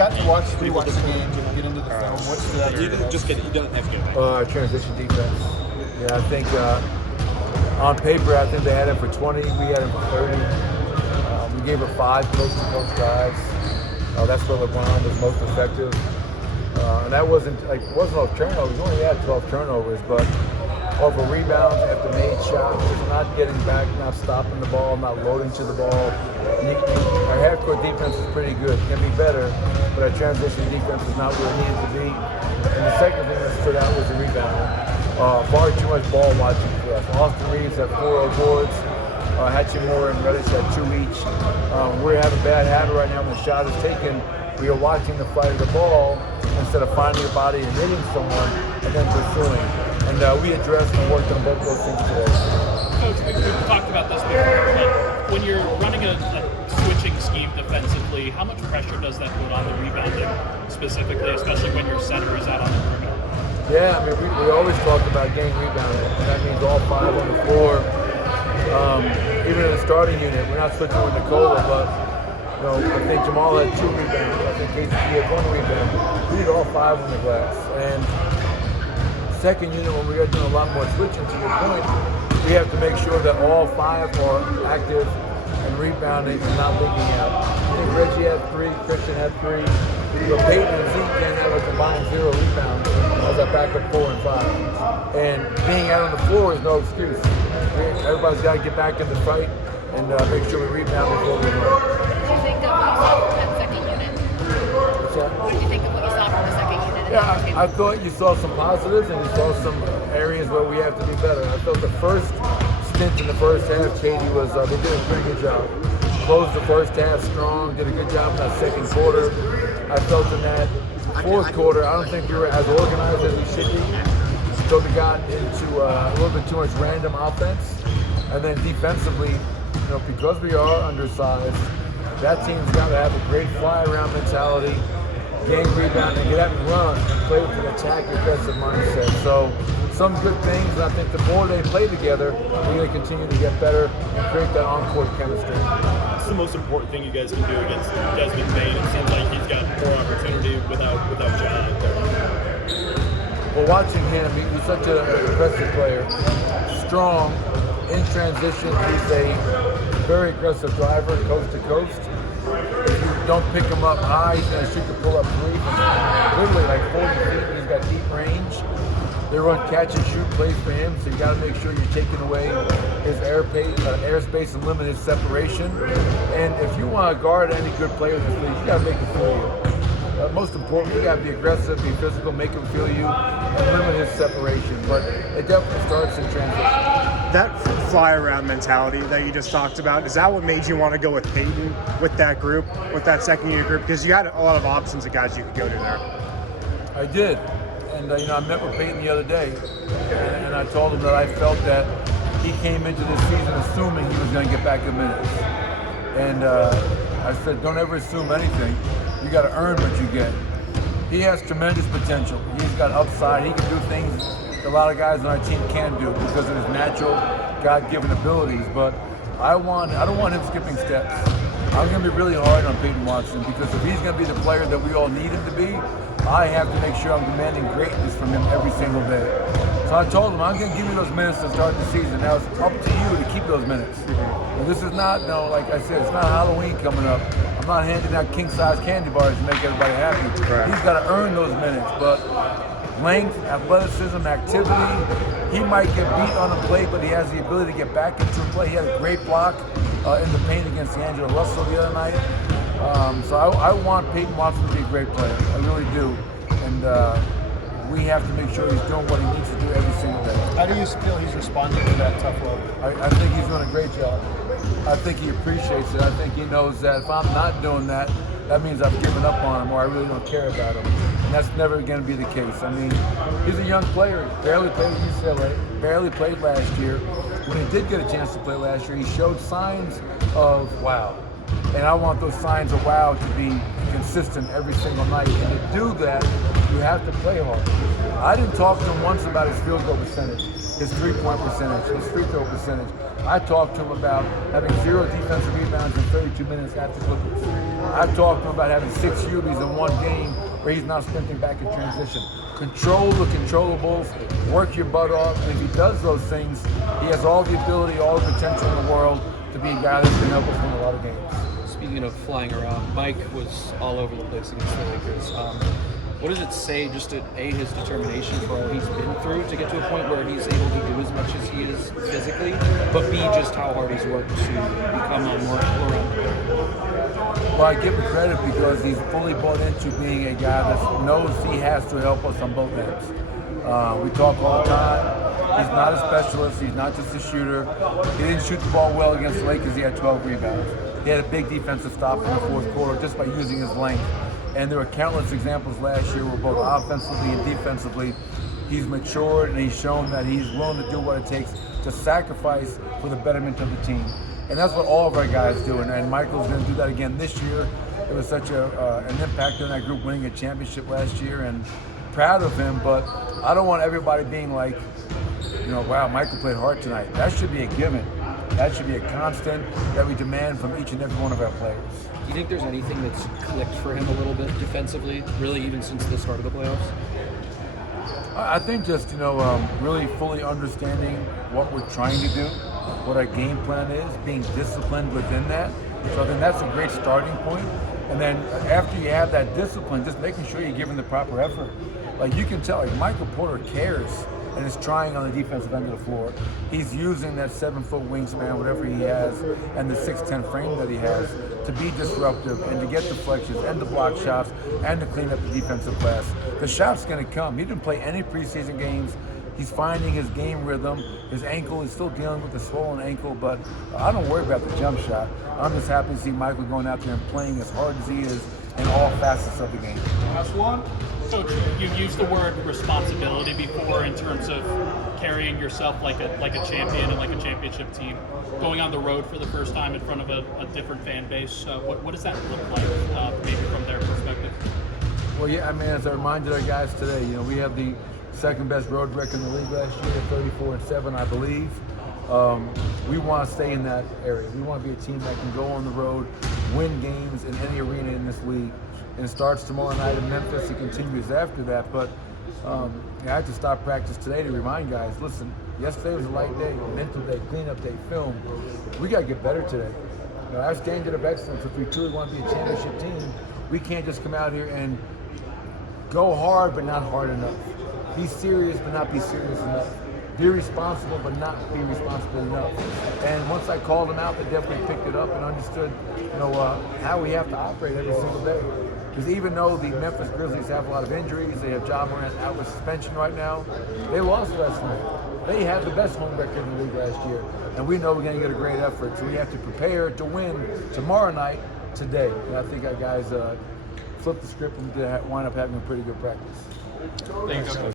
got to rewatch the game, get into the film. What stood out to you? Just kidding. You don't have to go. Transition defense. Yeah, I think on paper, I think they had him for 20. We had him for 30. We gave her 5 coast-to-coast drives. That's where LeBron was most effective. And that wasn't no turnovers. We only had 12 turnovers, but off of rebounds, after made shots, just not getting back, not stopping the ball, not loading to the ball. Our half-court defense is pretty good. It can be better, but our transition defense is not where it needed to be. And the second thing that stood out was the rebounding. Far too much ball watching for us. Austin Reeves had 4 boards. Hachimura and Reddish had 2 each. We have a bad habit right now when the shot is taken. We are watching the flight of the ball instead of finding a body and hitting someone and then pursuing. And we addressed and worked on both those things today. Coach, we've talked about this before, but when you're running a switching scheme defensively, how much pressure does that put on the rebounding specifically, especially when your center is out on the perimeter? Yeah, I mean, we always talk about game rebounding, and that means all 5 on the floor. Even in the starting unit, we're not switching with Nicola, but I think Jamal had 2 rebounds. I think KCP had 1 rebound. We need all 5 on the glass. And second unit, when we are doing a lot more switching, to your point, we have to make sure that all 5 are active and rebounding and not leaking out. I think Reggie had 3, Christian had 3. But Peyton and Zeke can't have a combined 0 rebounds as a backup 4 and 5. And being out on the floor is no excuse. Everybody's got to get back in the fight and make sure we rebound before we run. What did you think of what you saw from that second unit? What's that? What did you think of what you saw from the second unit? Yeah, I thought you saw some positives and you saw some areas where we have to be better. I thought the first stint in the first half, Katie, was they did a pretty good job. Closed the first half strong, did a good job in that second quarter. I felt in that fourth quarter, I don't think we were as organized as we should be. So we got into a little bit too much random offense. And then defensively, because we are undersized, that team's got to have a great fly-around mentality, gang rebound, and get out and run, and play with an attack aggressive mindset. So some good things, and I think the more they play together, we're going to continue to get better and create that on-court chemistry. What's the most important thing you guys can do against Desmond Bane? It seems like he's got more opportunity without John out there. Well, watching him, he's such an aggressive player, strong, in transition. He's a very aggressive driver, coast to coast. If you don't pick him up high, he's going to shoot the pull-up 3 from literally like 40 feet. He's got deep range. They run catch and shoot plays for him, so you got to make sure you're taking away his airspace and limit his separation. And if you want to guard any good player in this league, you got to make him feel you. Most important, you got to be aggressive, be physical, make him feel you, and limit his separation. But it definitely starts in transition. That fly-around mentality that you just talked about, is that what made you want to go with Peyton, with that group, with that second unit group? Because you had a lot of options of guys you could go to there. I did. And I met with Peyton the other day, and I told him that I felt that he came into this season assuming he was going to get back in minutes. And I said, don't ever assume anything. You got to earn what you get. He has tremendous potential. He's got upside. He can do things a lot of guys on our team can't do because of his natural, God-given abilities. But I don't want him skipping steps. I'm going to be really hard on Peyton Watson because if he's going to be the player that we all need him to be, I have to make sure I'm demanding greatness from him every single day. So I told him, I'm going to give you those minutes to start the season. Now it's up to you to keep those minutes. And this is not, like I said, it's not Halloween coming up. I'm not handing out king-size candy bars to make everybody happy. Right. He's got to earn those minutes. But length, athleticism, activity, he might get beat on a play, but he has the ability to get back into a play. He had a great block in the paint against D'Angelo Russell the other night. So I want Peyton Watson to be a great player. I really do. And we have to make sure he's doing what he needs to do every single day. How do you feel he's responding to that tough love? I think he's doing a great job. I think he appreciates it. I think he knows that if I'm not doing that, that means I've given up on him or I really don't care about him. And that's never going to be the case. I mean, he's a young player. Barely played at UCLA. Barely played last year. When he did get a chance to play last year, he showed signs of wow. And I want those signs of wow to be consistent every single night. And to do that, you have to play hard. I didn't talk to him once about his field goal percentage, his three-point percentage, his free throw percentage. I talked to him about having 0 defensive rebounds in 32 minutes at the Clippers. I've talked to him about having 6 UBs in one game where he's not sprinting back in transition. Control the controllables, work your butt off, and if he does those things, he has all the ability, all the potential in the world to be a guy that can help us win a lot of games. Speaking of flying around, Mike was all over the place against the Lakers. What does it say just to A, his determination for all he's been through to get to a point where he's able to do as much as he is physically, but B, just how hard he's worked to become a more all-around? Well, I give him credit because he's fully bought into being a guy that knows he has to help us on both ends. We talk all the time. He's not a specialist. He's not just a shooter. He didn't shoot the ball well against the Lakers. He had 12 rebounds. He had a big defensive stop in the fourth quarter just by using his length. And there were countless examples last year where both offensively and defensively, he's matured and he's shown that he's willing to do what it takes to sacrifice for the betterment of the team. And that's what all of our guys do. And Michael's going to do that again this year. It was such an impact on that group winning a championship last year, and proud of him. But I don't want everybody being like, wow, Michael played hard tonight. That should be a given. That should be a constant that we demand from each and every one of our players. Do you think there's anything that's clicked for him a little bit defensively, really even since the start of the playoffs? I think just, really fully understanding what we're trying to do, what our game plan is, being disciplined within that. So I think that's a great starting point. And then after you have that discipline, just making sure you're giving the proper effort. Like you can tell, like Michael Porter cares and is trying on the defensive end of the floor. He's using that 7-foot wingspan, whatever he has, and the 6'10" frame that he has to be disruptive and to get deflections and to block shots and to clean up the defensive glass. The shot's going to come. He didn't play any preseason games. He's finding his game rhythm. His ankle is still dealing with a swollen ankle, but I don't worry about the jump shot. I'm just happy to see Michael going out there and playing as hard as he is in all facets of the game. Last one. Coach, you've used the word responsibility before in terms of carrying yourself like a champion and like a championship team. Going on the road for the first time in front of a different fan base, what does that look like, maybe from their perspective? Well, yeah, I mean, as I reminded our guys today, we have the second best road record in the league last year, 34-7, I believe. We want to stay in that area. We want to be a team that can go on the road, win games in any arena in this league. And it starts tomorrow night in Memphis. It continues after that. But I had to stop practice today to remind guys, listen, yesterday was a light day, mental day, cleanup day, film. We got to get better today. Our standard of excellence, if we truly want to be a championship team, we can't just come out here and go hard but not hard enough. Be serious but not be serious enough. Be responsible but not be responsible enough. And once I called them out, they definitely picked it up and understood, how we have to operate every single day. Because even though the Memphis Grizzlies have a lot of injuries, they have Ja Morant out with suspension right now, they lost last night. They had the best home record in the league last year, and we know we're going to get a great effort. So we have to prepare to win tomorrow night, today. And I think our guys flipped the script and wind up having a pretty good practice. Thanks.